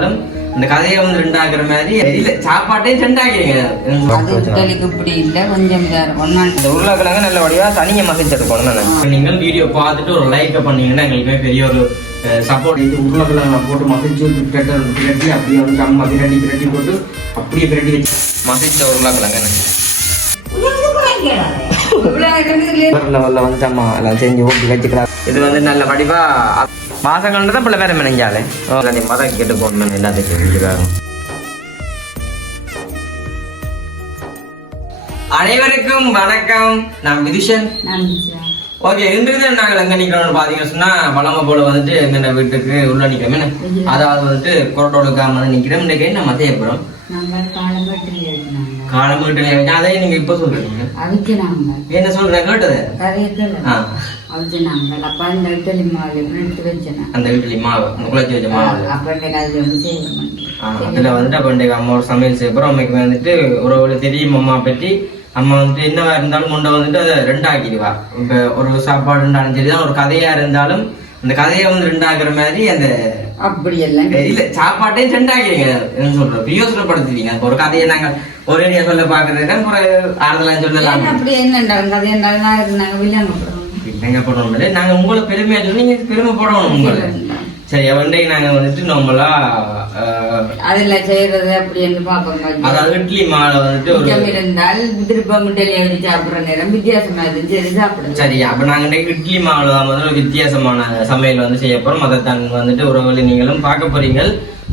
இருந்தாலும் இந்த கதையை வந்து ரெண்டாக்குற மாதிரி இல்ல சாப்பாட்டையும் ரெண்டாக்கிறீங்க. இப்படி இல்லை கொஞ்சம் இந்த உருளைக்கிழங்கு நல்ல வடிவா தனியாக மசிச்சு எடுக்கணும். நீங்கள் வீடியோ பார்த்துட்டு ஒரு லைக் பண்ணீங்கன்னா எங்களுக்குமே பெரிய ஒரு சப்போர்ட். இது உருளைக்கிழங்கு போட்டு மசிச்சு பிரட்டி அப்படியே வந்து அம்மா பிரட்டி போட்டு அப்படியே பிரட்டி வச்சு மசிச்ச உருளைக்கிழங்கு லெவலில் வந்து அம்மா எல்லாம் செஞ்சு ஊட்டி வச்சுக்கலாம். இது வந்து நல்ல வடிவா மாசங்கள்னு தான் பிள்ளை வேற நினைஞ்சாலே மதம் கேட்டு போடணும் எல்லாத்துக்கும் வீட்டுக்காரும். அனைவருக்கும் வணக்கம். நான் விதுஷன். ஓகே, இன்றைக்கு நாங்கள் எங்க நிக்கிறோம்னு பாத்தீங்கன்னு சொன்னா வளமை போல வந்துட்டு எங்க வீட்டுக்கு உள்ள நிக்கிறோமே, அதாவது வந்துட்டு கொரட்டோடுக்காம நிக்கிறோம். இன்றைக்கு நம்ம தேவைப்படும் காலம் வீட்டுல அதே நீங்க இப்ப சொல்றீங்க என்ன சொல்றேன் கேட்டது அந்த இட்லி மாவு அந்த குழச்சி வச்ச மாவு அதுல வந்துட்டு அப்ப இன்றைக்கு அம்மாவோட சமையல் செய்யப்போறோம். அம்மைக்கு வந்துட்டு உறவுல தெரியும் அம்மா பற்றி. அம்மா வந்துட்டு என்னவா இருந்தாலும் முண்டை வந்துட்டு அதை ரெண்டாக்கிடுவா. இப்ப ஒரு சாப்பாடு இருந்தாலும் சரிதான், ஒரு கதையா இருந்தாலும் அந்த கதையை வந்து ரெண்டாக்குற மாதிரி அந்த அப்படி எல்லாம் இல்ல சாப்பாட்டையும் ரெண்டாக்கிறீங்க சொல்றோம். யோசனைப்படுத்துவீங்க ஒரு கதையை நாங்க ஒரே சொல்ல பாக்குறதுன்னா ஆறுதலாம் சொல்லலாம். அப்படி என்ன கதை இருந்தாலும் நாங்க இல்லைங்க போடணும். நாங்க உங்களை பெருமையா சொல்லி நீங்க பெருமை போடணும் உங்களை. சரி, அவன்றைக்கு நாங்க வந்துட்டு நம்மளா அதுல செய்யறது அப்படி என்று பாப்போம். அதாவது இட்லி மாலை வந்துட்டு இருந்தால் திருப்பம் வச்சு சாப்பிடுற நேரம் வித்தியாசமா இருந்து சாப்பிடுங்க. சரி, அப்ப நாங்க இட்லி மாவுல வந்து வித்தியாசமான சமையல் வந்து செய்ய போறோம். அதைத்தான் வந்துட்டு உறவுகளை நீங்களும் பார்க்க போறீங்க.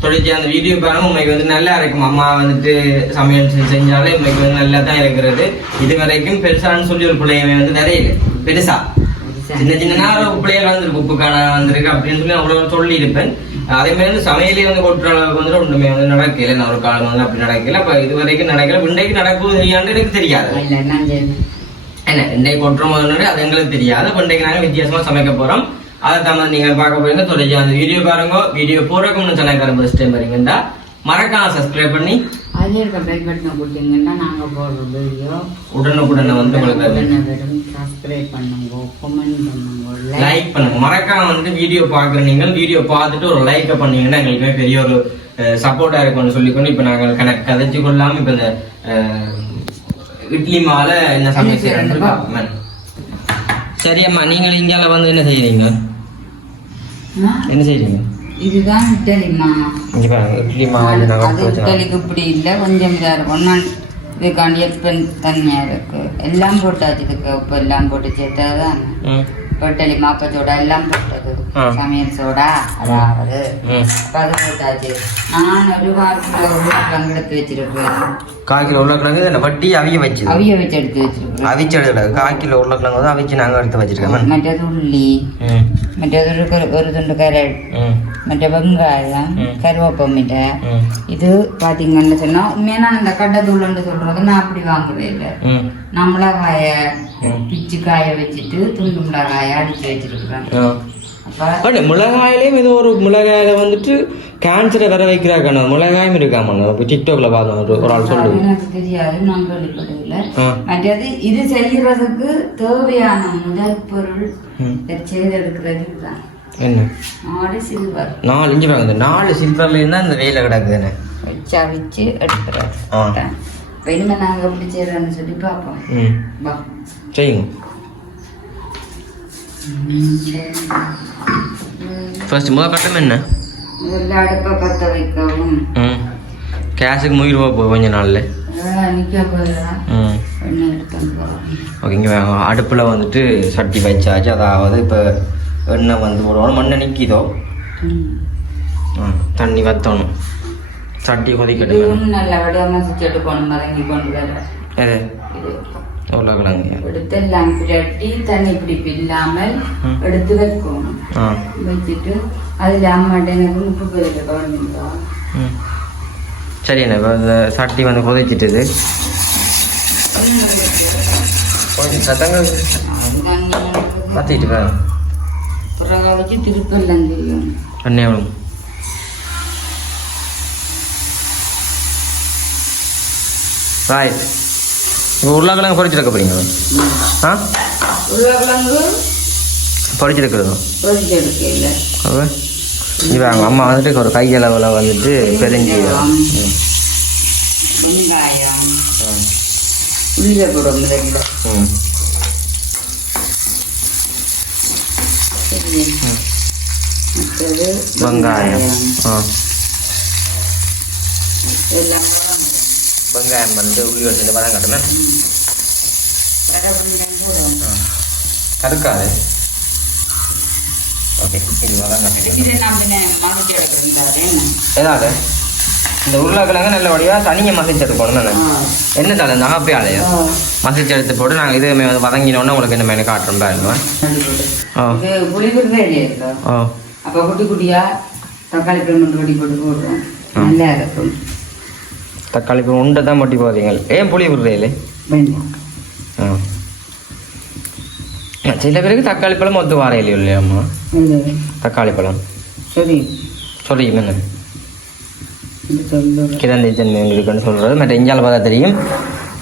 தொடர்ச்சி அந்த வீடியோ பாருங்க. உண்மைக்கு வந்து நல்லா இருக்கும். அம்மா வந்துட்டு சமையல் செஞ்சாலே உண்மைக்கு வந்து நல்லா தான் இருக்கிறது. இது வரைக்கும் பெருசான்னு சொல்லி ஒரு பிள்ளைங்க வந்து நிறைய பெருசா சின்ன சின்ன பிள்ளைகள் வந்துருக்கு உப்பு காண வந்திருக்கு அப்படின்னு சொல்லி அவ்வளவு சொல்லி இருப்பேன். அதே மாதிரி வந்து சமையலே வந்து கொட்டுற அளவுக்கு வந்து ஒன்றுமே வந்து நடக்கல. நான் ஒரு காலம் வந்து அப்படி நடக்கல. அப்ப இது வரைக்கும் நடக்கல. இன்றைக்கு நடக்குது தெரியாது, எனக்கு தெரியாது. என்ன இன்றைக்கு கொட்டுற போது அது எங்களுக்கு தெரியாது. இன்றைக்கு நாங்கள் வித்தியாசமா சமைக்க போறோம். அதை தான் நீங்க பார்க்க போறீங்க. தொடர்ச்சி அந்த வீடியோ பாருங்க. வீடியோ போறதுக்கு சேனல் ஃபர்ஸ்ட் டைம் வரீங்கன்னா மறக்காம சப்ஸ்கிரைப் பண்ணி அதே இருக்க பெல் பட்டனை கொடுத்தீங்கன்னா நாங்க போடுற வீடியோ உடனுக்குடனே வந்து சப்ஸ்கிரைப் பண்ணுங்க, கமெண்ட் பண்ணுங்க, லைக் பண்ணுங்க. மறக்காம வந்து வீடியோ பாக்குற நீங்கள் வீடியோ பார்த்துட்டு ஒரு லைக் பண்ணீங்கன்னா எங்களுக்குமே பெரிய ஒரு சப்போர்ட்டா இருக்கும்னு சொல்லிக்கொண்டு இப்ப நாங்கள் கதைச்சு கொள்ளாம இப்ப இந்த இட்லி மாலை என்ன சமைச்சு. சரி அம்மா, நீங்கள் இந்தியால வந்து என்ன செய்யறீங்க? என்ன செய்யறீங்க? இதுதான் இட்லிமா. இட்லி மாவு இட்லிக்கு இப்படி இல்லை, கொஞ்சம் இதா இருக்கும். இதுக்காண்டி எப்பன் தனியா இருக்கு. எல்லாம் போட்டாச்சு. இதுக்கு உப்பு எல்லாம் போட்டு சேர்த்தாதான் இட்லி மாப்ப சோடா எல்லாம் போட்டது. சமையல் சோடா அதாவது அது போட்டாச்சு. நான் ஒரு 1/4 கிலோ உருளைக்கிழங்கு எடுத்து வச்சிருக்கேன். 1/4 கிலோ உருளைக்கிழங்கு வட்டி அவிய வச்சு எடுத்து வச்சிருக்கேன். அவிச்சு எடுக்கல. 1/4 கிலோ உருளைக்கிழங்கு வந்து அவிச்சு நாங்க எடுத்து வச்சிருக்கோம். மற்றது உள்ளி, மற்றது ஒரு துண்டு கேரட், மற்ற வெங்காயம், கருவேப்பமிட்டை. இது பாத்தீங்கன்னு சொன்னா உண்மையா நான் இந்த கடை தூள்னு சொல்றது நான் அப்படி வாங்கவே இல்லை. நான் மிளகாய பிச்சு காய வச்சுட்டு துண்டு மிளகாய அடிச்சு வச்சிருக்கிறேன். மிளகாயிலையும் இது ஒரு மிளகாயில வந்துட்டு கேன்சரை வர வைக்கிறாங்க. மிளகாயும் இருக்காம டிக்டாக்ல பார்த்தோம் ஒரு ஆள் சொல்லுது. எனக்கு தெரியாது, நான் கேள்விப்பட்டதில்லை. மற்றது இது செய்யறதுக்கு தேவையான முதல் பொருள் செய்தெடுக்கிறது தான். என்ன 4 சில்வர். 4 இஞ்சி வாங்குது. 4 சில்வர்ல இருந்தா இந்த வேலை கிடக்குதுன்னு வச்சு எடுக்கிறாரு. இனிமே நாங்க எப்படி செய்யறோம்னு சொல்லி பார்ப்போம். செய்யுங்க. ஃபர்ஸ்ட் முதல் கட்டம் என்ன? முதல்ல அடுப்பை பற்ற வைக்கவும். கேஸுக்கு 1000 ரூபா போய் கொஞ்ச நாள்ல ஓகே. இங்கே அடுப்பில் வந்துட்டு சட்டி வச்சாச்சு. அதாவது இப்போ எண்ணெய் வந்து போடுவோம். மண்ணெய் நிற்கிதோ தண்ணி வற்றணும். சட்டி கொதிக்கட்டும். நல்லா வடிவமைச்சு போகணும். மறங்கி கொண்டு எது உருளைக்கிழங்கு எடுத்து எல்லாம் பிரட்டி தண்ணி பிடிப்பு இல்லாமல் எடுத்து வைக்கணும். வச்சுட்டு அதில் அம்மாட்ட எனக்கு உப்பு பெருக்க கவனிக்கா. சரி, என்ன இப்போ இந்த சட்டி வந்து கொதிச்சிட்டுது. பற்றிட்டு பிறகு வச்சு திருப்பெல்லாம் தெரியும். எண்ணெய் ரைட். இப்போ உருளைக்கிழங்கு பொரிச்செடுக்க போறீங்க? உருளைக்கிழங்கு பொரிச்செடுக்கிறது. இவங்க அம்மா வந்துட்டு ஒரு கையளவில் வந்துட்டு பெருஞ்சீரகம், வெங்காயம், உள்ளியை போடும் முதல்ல. மற்றது வெங்காயம், எல்லாம் வெங்காயம் வந்து உள்ளி வச்சு பதம் கட்டணும். கருக்காது. ஓகே, இது வதம் ஏதாவது இந்த உருளைக்கிழங்கு நல்ல வடிவாக தனியாக மசிச்சு எடுக்கணும் தானே. என்ன தலை இந்த அகப்பையாலையோ மசிச்சு எடுத்து போட்டு நாங்கள் இது வதங்கினோன்னா உங்களுக்கு என்ன மேலே காட்டுறோம் பாருங்க. ஓ அப்போ குட்டி குட்டியா தக்காளி பழம் வடி போட்டு போடுறோம், நல்லா இருக்கும். தக்காளி பழம் உண்டை தான் மட்டி போகிறீங்க. ஏன் புளி விடுறீங்களே? சில பேருக்கு தக்காளி பழம் ஒத்து வாரையில இல்லையாம்மா? தக்காளி பழம் சரி சொல்லி என்ன கிதந்தி தன்மை இருக்குன்னு சொல்கிறது. மற்ற இஞ்சால் பார்த்தா தெரியும்.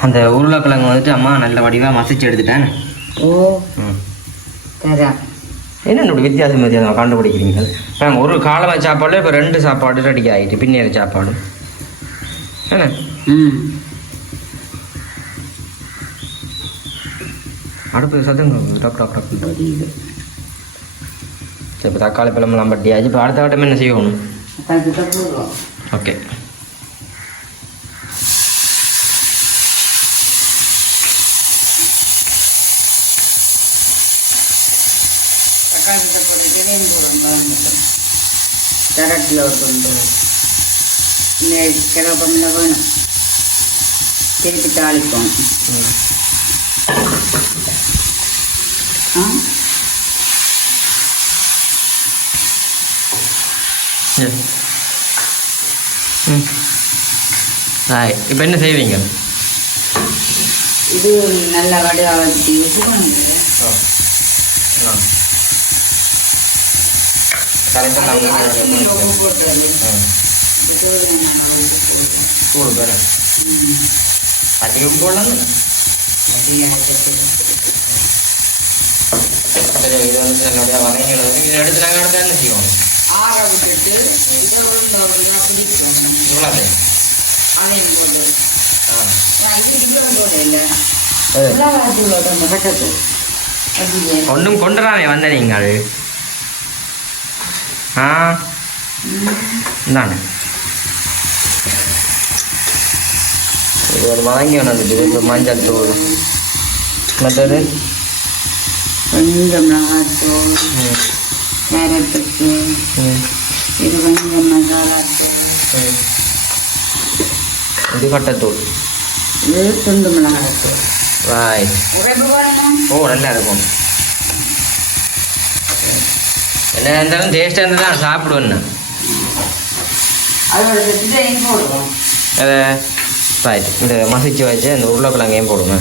அந்த உருளைக்கிழங்கு வந்துட்டு அம்மா நல்ல வடிவாக மசிச்சு எடுத்துட்டேன். ஓ என்ன வித்தியாசம் வித்தியாசம் கண்டுபிடிக்கிறீங்க. நாங்கள் ஒரு காலமாக சாப்பாடு இப்போ 2 சாப்பாடு ரெடி ஆகிட்டு பின்னேற சாப்பாடு என்ன. அடுப்பு சத்தம் டப் டப் டப். சரி, இப்போ தக்காளி பழமெல்லாம் பட்டியாச்சு. இப்போ அடுத்த வட்டம் என்ன செய்யணும்? ஓகே, கரட்டில் கொண்டு கிளப்பமில் வேணும், திருப்பி தாளிப்போம். இப்போ என்ன செய்வீங்க? இது நல்ல வடிவாக வச்சு இது வந்து என்னுடைய வகைகள் இதை எடுத்து நாங்கள் அடுத்து என்ன செய்வோம்? ஆற விட்டுட்டு பிடிக்கணும். இவ்வளோ ஒன்றும் கொண்டுறானே வந்த நீங்கள் இந்தானே இது ஒரு வதங்கி வந்துட்டு. இப்போ மஞ்சள் தூள், மற்றது கொஞ்சம் மிளகாத்தூள், கேரட்டுக்கு இது கொஞ்சம் மசாலாத்தூள், இது கட்டத்தூள், இது துண்டு மிளகாத்தூள். ராய் ஓ நல்லா இருக்கும். என்ன இருந்தாலும் டேஸ்ட்டாக இருந்து தான் சாப்பிடுவேன்னு. அதோட சேர்த்து போடுவோம். அதை ரைட் இந்த மசிச்சு வச்சு அந்த உருளைக்கிழங்கையும் போடுங்க.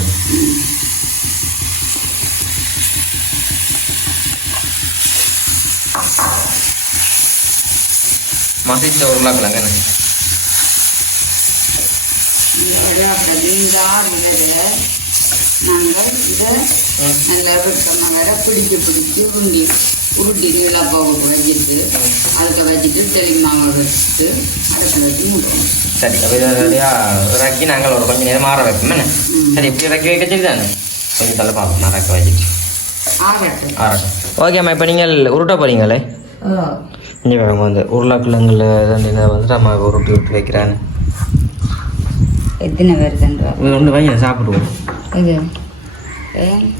மசிச்ச உருளைக்கிழங்கு என்ன நாங்கள் இதை நல்ல வெட்டமாக வேற பிடிச்சி உருட்டி நீளாப்பாவுக்கு வச்சுட்டு அதுக்கு வச்சுட்டு தெளிமாவை வச்சுட்டு அடுப்பில் வச்சு மூடுவோம். சரி, அப்போ இதை ரெடியாக இறக்கி நாங்கள் ஒரு கொஞ்சம் நேரம் ஆற வைப்போம் என்ன. சரி, இப்படி இறக்கி வைக்க சரி தானே, கொஞ்சம் தலை பார்ப்போம் நான் இறக்க வச்சுட்டு ஆறட்டும். ஓகேம்மா, இப்போ நீங்கள் உருட்ட போகிறீங்களே இங்கே வந்து உருளைக்கிழங்குல வந்துட்டு அம்மா உருட்டி விட்டு வைக்கிறேன். எத்தனை பேர் தந்துவா ஒன்று வாங்கி சாப்பிடுவோம். இது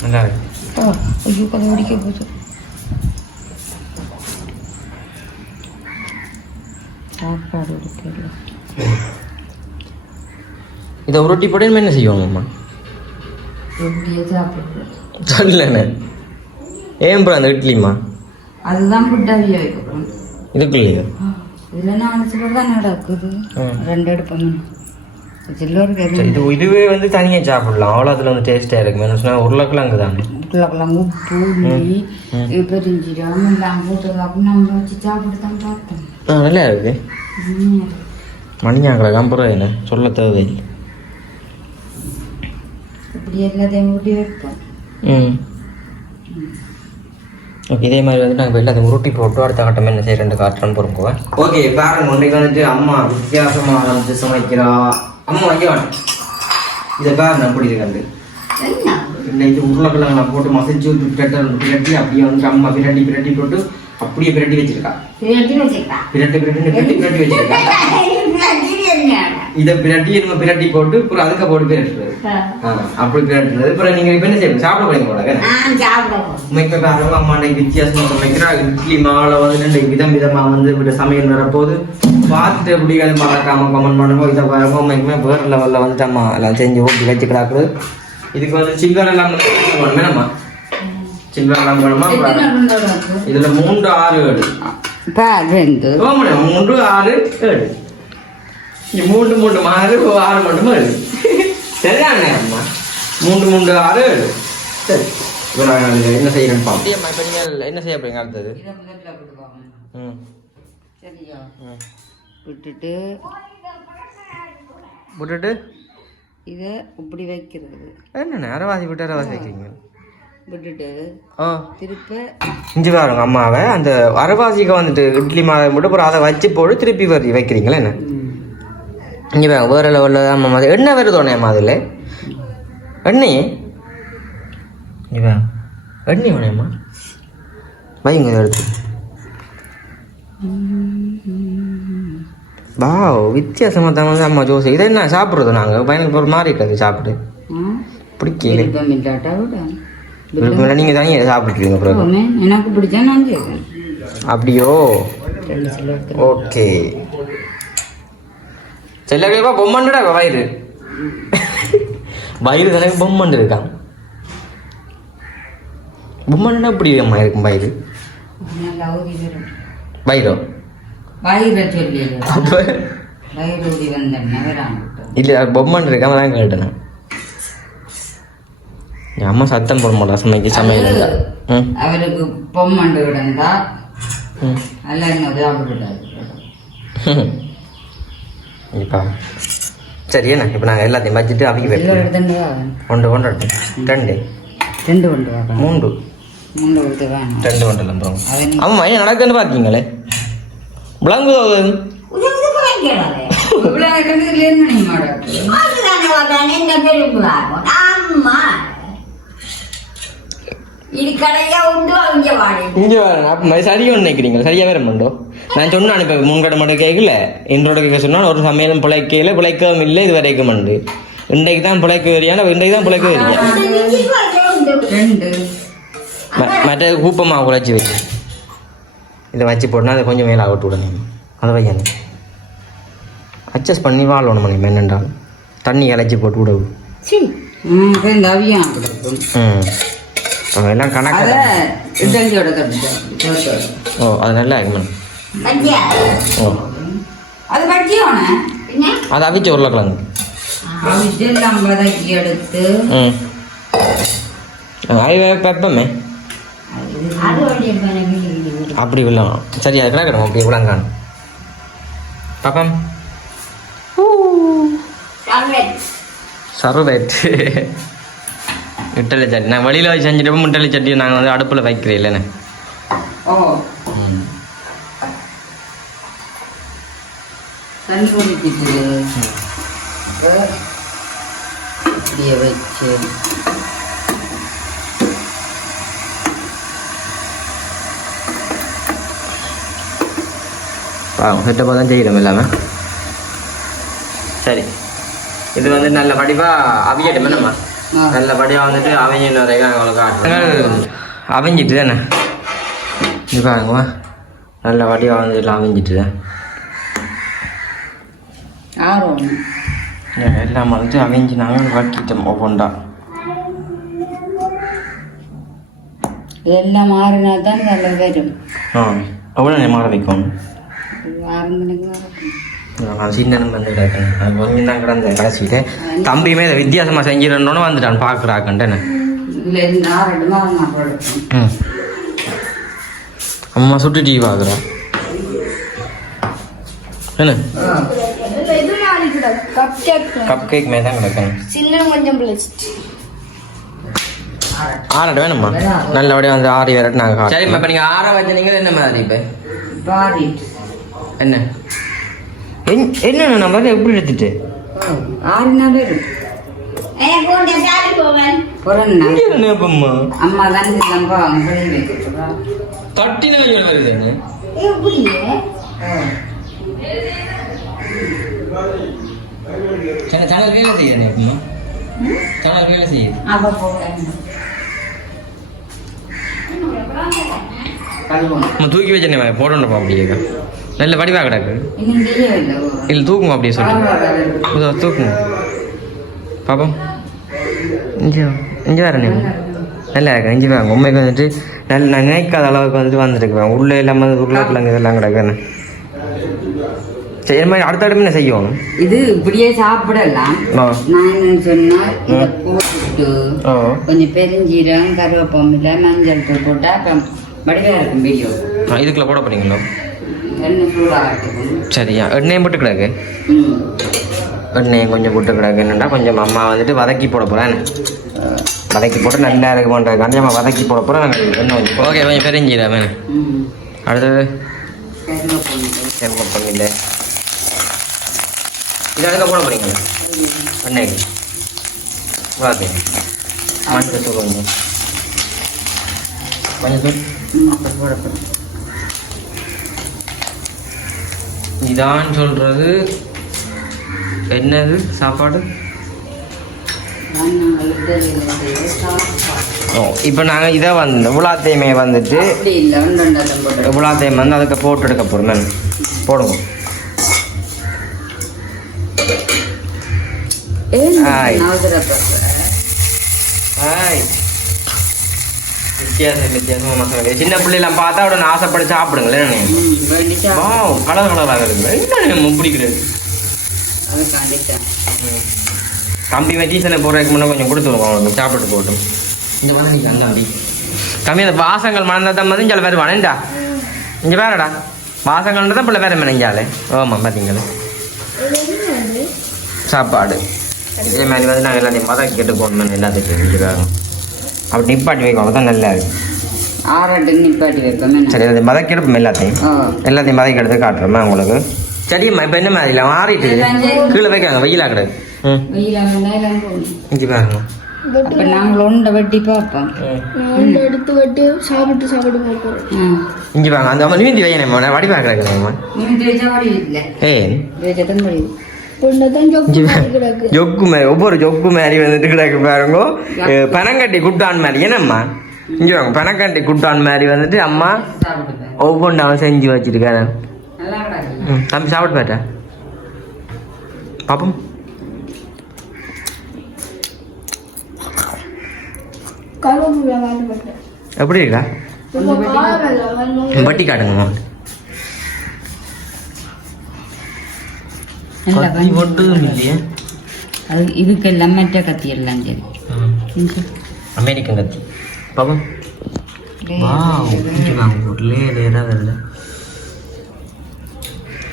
நல்லா இருக்கு. ஐயோ கதை பிடிக்க போகுது. சாப்பாடு எடுக்கல. இதை உருட்டி போட்டு என்ன செய்வோம்மா? எப்படியே சாப்பிடுறேன் சொல்லண்ணே. ஏன் ப்ரோ அந்த இட்லிம்மா? அதுதான் புட்டாவிய வைக்கணும். இதுக்குள்ளேயோ? இதில் நான் தான் நடக்குது. 2 எடுப்பேன். இதுவே வந்து தனியாக சாப்பிடலாம். அவ்வளோ அதில் வந்து டேஸ்ட்டாக இருக்கு. என்ன சொன்னால் உருளைக்கிழங்கு தானே. உருளைக்கிழங்கு பூரி பெருஞ்சீரகம் எல்லாம் போட்டு நம்ம வச்சு சாப்பிட்டு தான் பார்த்தேன். நல்லா இருக்கு. மணியாங்கிற கம்புறம் என்ன சொல்ல தேவையில்லை. இப்படி எல்லாத்தையும் ஊட்டி வைப்போம். ஓகே, இதே மாதிரி வந்து நாங்கள் வெளில அதை உருட்டி போட்டு அடுத்த கட்டம் என்ன செய்யறேன் காட்டுறேன்னு பொறுப்புவேன். ஓகே பாருங்க, ஒன்றைக்கு வந்துட்டு அம்மா வித்தியாசமாக வந்து சமைக்கிறா. அம்மா வைக்க வேண்டாம், இதை பாருங்க அப்படி இருக்காது. இன்னைக்கு உருளைக்கிழங்கு நான் போட்டு மசிச்சு பிரட்டி அப்படியே வந்து அம்மா பிரட்டி போட்டு அப்படியே பிரட்டி வச்சிருக்கா. பிரட்டி வச்சிருக்கா. இதை பிரட்டி போட்டு அப்புறம் அதுக்கு போட்டு பிரட்டுறது. அப்படி பிரட்டுறது. அப்புறம் நீங்க இப்ப என்ன செய்யணும், சாப்பிட போறீங்க போல. அம்மா வித்தியாசமா சமைக்கிறா. இட்லி மாவுல வந்து விதமா வந்து சமையல் வரப்போது பார்த்துட்டு எப்படி அது மறக்காம கமெண்ட் பண்ணுவோம். இதை வரப்போ அம்மைக்குமே வேற லெவல்ல வந்துட்டு அம்மா எல்லாம் செஞ்சு ஊட்டி வச்சு கிடாக்குது. இதுக்கு வந்து சில்வர் எல்லாம் வேணுமா? சில்வர் எல்லாம் வேணுமா? இதுல 3 6 7 3 6 7 3 3 6 6 மட்டுமா இருக்கு. சரிதானே அம்மா? 3 3 6 7. சரி, இப்போ நாங்கள் என்ன செய்யறேன்னு பார்ப்போம். இப்போ நீங்கள் என்ன செய்ய போறீங்க அடுத்தது? சரியா, விட்டுட்டு இதை இப்படி வைக்கிறது. என்னண்ணே அரவாசி விட்டு அரவாசி வைக்கிறீங்க? விட்டுட்டு திருப்ப இஞ்சி பாருங்க அம்மாவை அந்த அரவாசிக்கு வந்துட்டு இட்லி மாவை மட்டும் அப்புறம் அதை வச்சு போட்டு திருப்பி வைக்கிறீங்களா என்ன? இங்கே பாருங்க வேற லெவலில் தான் அம்மா எண்ணெய் வருதோண்ணே அம்மா அதில் எண்ணெய். இங்கே பாருங்க எண்ணெய் வேணேம்மா வைங்க எடுத்து. வா வித்தியாசமாக தான் வந்து அம்மா ஜோசி. இதை என்ன சாப்பிட்றது நாங்கள் பையனுக்கு ஒரு மாதிரி இருக்காது சாப்பிட்டு பிடிக்கல. நீங்கள் தனியாக சாப்பிட்டுருக்கீங்க அப்புறம் எனக்கு பிடிச்சா நான் கேட்குறேன். அப்படியோ? ஓகே. செல்லவேப்பா பொம்மண்டுடா வயிறு எனக்கு பொம்மண்டு இருக்கான். பொம்மண்டுனா இப்படி அம்மா இருக்கும் வயிறு வயிறோ இல்ல பொம்மன் இருக்காம தான் கேட்டேன். என் அம்மா சத்தம் போட மாட்டா சமையல். அவருக்கு பொம்மண்டு கிடந்தா இப்போ சரி என்ன இப்போ நாங்கள் எல்லாத்தையும் வச்சுட்டு அவிக்க வைப்போம். 1 1 2 2 3 2 1 ப்ரோ. ஆமாம் என்ன நடக்குன்னு பார்த்தீங்களே விளங்குதோ? சரியா நினைக்கிறீங்க? சரியா வேற மண்டோ நான் சொன்னேன் இப்போ முன்கடை மட்டும் கேட்கல என்னோட கேட்க சொன்னால் ஒரு சமையலும் பிழைக்கையில பிழைக்கவும் இல்லை. இது வரைக்கும் உண்டு. இன்றைக்கு தான் பிழைக்க வரியா? இன்றைக்கு தான் பிழைக்க வரியா? மற்ற கூப்பமாக குழச்சி வச்சு இதை வச்சு போட்டோன்னா அதை கொஞ்சம் மேலே ஆகட்டு விட நீங்கள் அதை வையாங்க அட்ஜஸ்ட் பண்ணி வாழணும் மணி என்னென்றாலும் தண்ணி இழைச்சி போட்டு விட எல்லாம் கணக்கு. ஓ அது நல்லா இருக்குமா? ஓ அது அவிச்சு உருளைக்கிழங்கு பெப்பமே அப்படி விடலாம். சரி அது கிடக்கணும் அப்படி விடங்கான் பாப்பம் சர்வேட் இட்டலி சட்னி. நான் வெளியில் வச்சு செஞ்சுட்டு முட்டலி சட்னி நாங்கள் வந்து அடுப்பில் வைக்கிறேன் இல்லைண்ணே. வச்சு செட்டப்பாக தான் செய்யணும் எல்லாமே. சரி இது வந்து நல்ல படிவாக அவியட்டும் என்னம்மா? நல்ல படிவாக வந்துட்டு அவிஞ்சு நிறைய அவிஞ்சிட்டு தானே இது பாருங்கம்மா. நல்ல படிவாக வந்துட்டு அவிஞ்சிட்டு தான் எல்லாம் வந்துட்டு அவிஞ்சு நாங்கள் வட்டிட்டோம் ஒவ்வொன்றா. இதெல்லாம் மாறினா தான் நல்ல வரும். எவ்வளோ மாற வைக்கணும்? சின்ன வந்து அது கொஞ்சம் தான் கிடந்த கடைசியில் தம்பியுமே இதை வித்தியாசமாக செஞ்சிடணுன்னு வந்துட்டான் பார்க்குறாக்கன்ட்டு. அம்மா சுட்டு டிவி பார்க்குறா என்ன? கப் கேக் மேலே தான் கிடக்கணும். ஆறரை வேணுமா நல்லபடியா வந்து ஆறி வரட்டு நாங்க சரி இப்ப நீங்க ஆற வச்ச நீங்க என்ன மாதிரி இப்ப என்ன என்ன நம்பர் எப்படி எடுத்துட்டு அம்மா தான் தட்டினா சேனல் வேலை செய்யுது சேனல் வேலை செய்யுது தூக்கி வச்சேன் போடணும்ப்பா அப்படியே நல்ல வடிவா கிடக்கு இல்லை தூக்குங்க அப்படியே சொல்லி தூக்குங்க பாப்போம் இஞ்சி வரேன் நல்லா இருக்கு இஞ்சி வாங்க உண்மைக்கு வந்துட்டு நல்ல நான் நினைக்காத அளவுக்கு வந்துட்டு வந்துருக்குவேன் உள்ளே இல்லாமல் உருளைக்கிழங்கு இதெல்லாம் கிடக்குன்னு சரி மாதிரி அடுத்த இடமே என்ன செய்யணும் இது இப்படியே சாப்பிடலாம் நான் என்ன சொன்னா இதை போட்டுட்டு கொஞ்சம் பெருஞ்சீரகம் கருவேப்பமில்லை மஞ்சள் தூள் போட்டா வடிவா இருக்கும் வீடியோ இதுக்குள்ள போட போறீங்களோ எண்ணெய் சூடாகட்டும் சரியா எண்ணெயும் போட்டு கிடக்கு எண்ணெயும் கொஞ்சம் போட்டு கிடக்கு என்னண்டா கொஞ்சம் அம்மா வந்துட்டு வதக்கி போட போறேன் வதக்கி போட்டு நல்லா இருக்கு பண்ணுறதுக்காண்டி அம்மா வதக்கி போட போகிறேன் நாங்கள் எண்ணெய் ஓகே கொஞ்சம் பெருஞ்சீரகம் வேணும் அடுத்தது கருவேப்பமில்லை இது அதுக்கு போட போறீங்களா எண்ணெய்க்கு ஓகே மஞ்சள் தூள் கொஞ்சம் மஞ்சள் இதான் சொல்றது என்னது சாப்பாடு இப்போ நாங்கள் இதை வந்து உலாத்தையுமே வந்துட்டு உலாத்தையும் வந்து அதுக்கு போட்டு எடுக்க போகிறோம் மேம் போடுங்க வித்தியாசமாக மசாலா சின்ன பிள்ளைலாம் பார்த்தா அவட ஆசைப்பட்டு சாப்பிடுங்களேன் கலர் கலராக இருக்குது என்ன பிடிக்கிறது தம்பி மெட்டீசனை போடுறதுக்கு முன்னே கொஞ்சம் கொடுத்துருவோம் அவனுக்கு சாப்பிட்டு போட்டும் இந்த மாதிரி தம்பி தம்பி அந்த வாசங்கள் மணந்தால் தான் வந்து இங்கே வேறு வேணேன்டா இங்கே வேறடா வாசங்கள்ன்றதான் பிள்ளை வேறு மேனஞ்சாலே ஆமாம் பார்த்தீங்களே சாப்பாடு இதே மாதிரி வந்து நாங்கள் எல்லாத்தையும் மதம் கேட்டு போகணும் எல்லாத்தையும் செஞ்சுருக்காங்க அப்படி நிப்பாட்டி வைக்கணும் தான் நல்லா இருக்கு நிப்பாட்டி வைப்போம் சரி அதை மதக்கெடுப்போம் எல்லாத்தையும் மதக்கி எடுத்து காட்டுறோமா உங்களுக்கு சரிம்மா இப்போ என்ன மாதிரி இல்லை மாறிட்டு கீழே வைக்கிறாங்க வெயிலாக கிடக்கு இஞ்சி பாருங்க அப்ப நாங்கள் ஒன்றை வெட்டி பார்ப்போம் எடுத்து வெட்டி சாப்பிட்டு பார்ப்போம் இஞ்சி பாருங்க அந்த அம்மா நீந்தி வையணம்மா வடி பார்க்குறாங்க ஏன் ஜொக்கு மாதிரி ஒவ்வொரு ஜொக்கு மாதிரி வந்துட்டு கிடக்கு பாருங்க பனங்கட்டி குட்டான் மாதிரி ஏனம்மா இஞ்சி வாங்க பனங்கட்டி குட்டான் மாதிரி வந்துட்டு அம்மா ஒவ்வொன்றாவும் செஞ்சு வச்சிருக்காரு தம்பி சாப்பிட்டு பாட்டா பாப்போம் எப்படி இருக்கா வட்டி காட்டுங்கம்மா அது இதுக்கெல்லாம் மற்ற கத்தி எல்லாம் சரி அமெரிக்கன் கத்தி பாப்போம்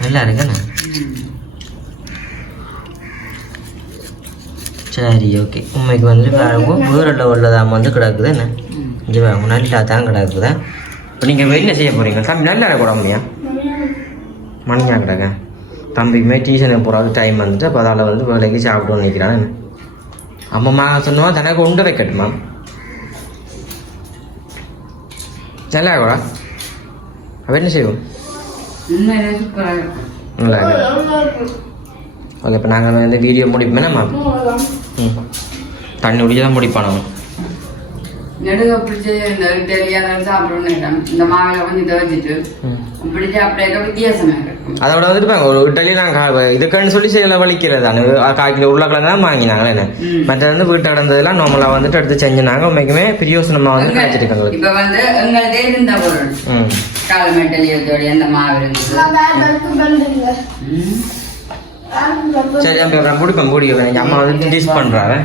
நல்லா இருக்குண்ணா சரி ஓகே உண்மைக்கு வந்து பாருங்க வேறு லெவலில் தான் வந்து கிடக்குது என்ன இங்கே வாங்க நல்லா தான் கிடக்குதா இப்போ நீங்கள் என்ன செய்ய போகிறீங்க தம்பி நல்லா கூட முடியா மணியாக கிடக்க தம்பிக்குமே டியூஷனுக்கு போகிறது டைம் வந்துட்டு அப்போ அதால் வந்து வேலைக்கு சாப்பிட்டு நிற்கிறான் அம்மா சொன்னோமா தனக்கு உண்டு வைக்கட்டுமா நல்லா கூட அப்போ என்ன செய்வோம் நல்லா ஓகே இப்போ நாங்கள் வந்து வீடியோ முடிப்போமேண்ணா தண்ணி குடிச்சு தான் முடிப்பானோ நெடுக பிடிச்சி தெரியாத சாப்பிடணும் இந்த மாவில கொஞ்சம் துவைச்சிட்டு பிடிச்சி அப்படியே வித்தியாசமா இருக்கும் அதோட வந்துட்டு ஒரு இட்டலி நாங்கள் இதுக்குன்னு சொல்லி சில வலிக்கிறது தானே 1/4 கிலோ உருளைக்கிழங்கு தான் வாங்கினாங்களே என்ன மற்ற வந்து வீட்டு நடந்ததெல்லாம் நார்மலாக வந்துட்டு எடுத்து செஞ்சுனாங்க உண்மைக்குமே பிரியோசனமாக வந்து கிடைச்சிருக்காங்க இப்போ வந்து எங்கள்தே இருந்த பொருள் காலமேட்டலியத்தோடைய அந்த மாவு இருந்தது சரி அப்புறம் முடிப்பேன் முடிக்க அம்மா வந்து டீஸ் பண்ணுறாங்க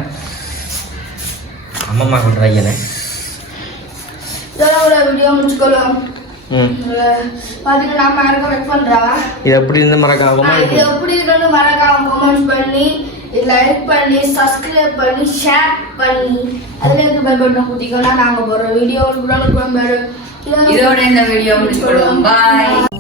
அம்மா பண்ணுறாங்க வீடியோ முடிச்சுக்கலாம் இது எப்படி இருந்து மறக்காம எப்படி இருக்குன்னு மறக்காம கமெண்ட் பண்ணி லைக் பண்ணி சப்ஸ்கிரைப் பண்ணி ஷேர் பண்ணி அதுல இருந்து பெல் பட்டன் குத்திக்கோனா நாங்க போடுற வீடியோ உங்களுக்கு வரும். இதோட இந்த வீடியோ முடிச்சுக்கொள்வோம். பாய்.